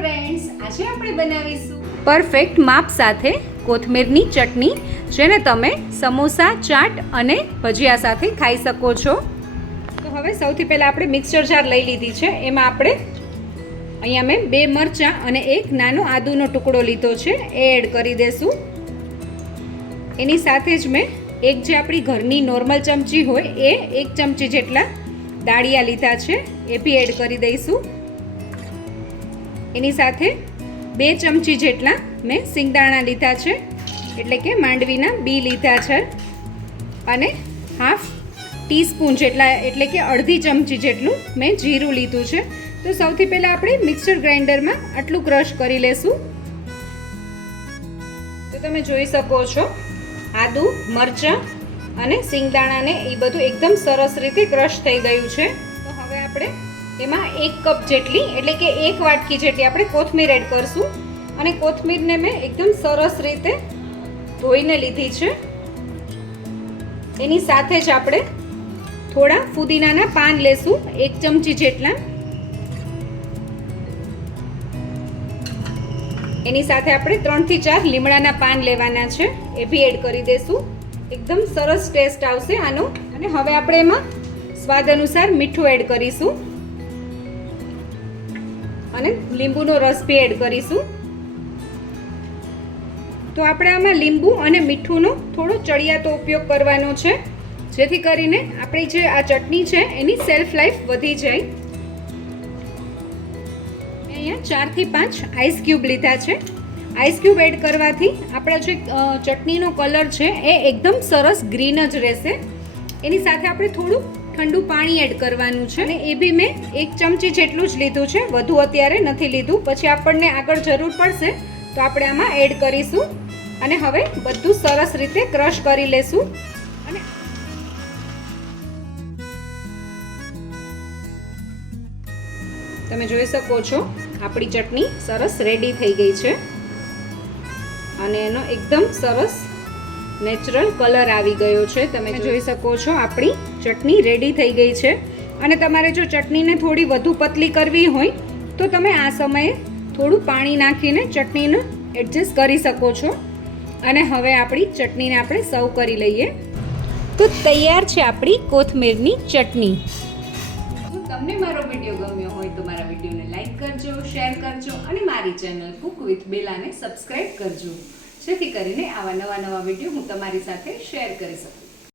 Friends, આજે આપણે બનાવીશું પરફેક્ટ માપ સાથે કોથમીરની ચટણી, જેને તમે સમોસા, ચાટ અને ભજીયા સાથે ખાઈ શકો છો. તો હવે સૌથી પહેલાં આપણે મિક્સર જાર લઈ લીધી છે. એમાં આપણે અહીંયા મેં 2 મરચાં અને એક નાનો આદુનો ટુકડો લીધો છે, એ એડ કરી દઈશું. એની સાથે જ મેં એક જે આપણી ઘરની નોર્મલ ચમચી હોય એ 1 ચમચી જેટલા દાળિયા લીધા છે, એ બી એડ કરી દઈશું. એની સાથે 2 ચમચી જેટલા મેં સિંગદાણા લીધા છે, એટલે કે માંડવીના બી લીધા છે, અને હાફ ટીસ્પૂન જેટલા એટલે કે અડધી ચમચી જેટલું મેં જીરું લીધું છે. તો સૌથી પહેલાં આપણે મિક્સર ગ્રાઇન્ડરમાં આટલું ક્રશ કરી લેશું. તો તમે જોઈ શકો છો આદુ, મરચાં અને સિંગદાણાને એ બધું એકદમ સરસ રીતે ક્રશ થઈ ગયું છે. તો હવે આપણે એમાં 1 કપ જેટલી એટલે કે 1 વાટકી જેટલી આપણે કોથમીર એડ કરશું. અને કોથમીરને મેં એકદમ સરસ રીતે ધોઈને લીધી છે. એની સાથે જ આપણે થોડા ફુદીનાના પાન લેશું, 1 ચમચી જેટલા. એની સાથે આપણે 3 થી 4 લીમડાના પાન લેવાના છે, એ બી એડ કરી દઈશું. એકદમ સરસ ટેસ્ટ આવશે આનો. અને હવે આપણે એમાં સ્વાદ અનુસાર મીઠું એડ કરીશું અને લીંબુનો રસ બી એડ કરીશું. તો આપણે આમાં લીંબુ અને મીઠુંનો થોડો ચડિયાતો ઉપયોગ કરવાનો છે, જેથી કરીને આપણી જે આ ચટણી છે એની સેલ્ફ લાઈફ વધી જાય. અહીંયા 4 થી 5 આઈસ ક્યુબ લીધા છે. આઈસ ક્યુબ એડ કરવાથી આપણા જે ચટણીનો કલર છે એ એકદમ સરસ ગ્રીન જ રહેશે. એની સાથે આપણે થોડું ઠંડુ પાણી એડ કરવાનું છે, અને એ બી મેં 1 ચમચી જેટલું જ લીધું છે, વધુ અત્યારે નથી લીધું. પછી આપણને આગળ જરૂર પડશે તો આપણે આમાં એડ કરીશું. અને હવે બધું સરસ રીતે ક્રશ કરી લેશું. અને તમે જોઈ શકો છો આપણી ચટણી સરસ રેડી થઈ ગઈ છે, અને એનો એકદમ સરસ નેચરલ કલર આવી ગયો છે. તમે જોઈ શકો છો આપણી ચટણી રેડી થઈ ગઈ છે. અને તમારે જો ચટણીને થોડી વધુ પતલી કરવી હોય તો તમે આ સમયે થોડું પાણી નાખીને ચટણીને એડજસ્ટ કરી શકો છો. અને હવે આપણી ચટણીને આપણે સર્વ કરી લઈએ. તો તૈયાર છે આપણી કોથમીરની ચટણી. તમને મારો વિડીયો ગમ્યો હોય તો મારા વિડીયોને લાઈક કરજો, શેર કરજો અને મારી ચેનલ કુક વિથ બેલાને સબસ્ક્રાઈબ કરજો, જેથી કરીને આવા નવા વિડીયો હું તમારી સાથે શેર કરી શકું.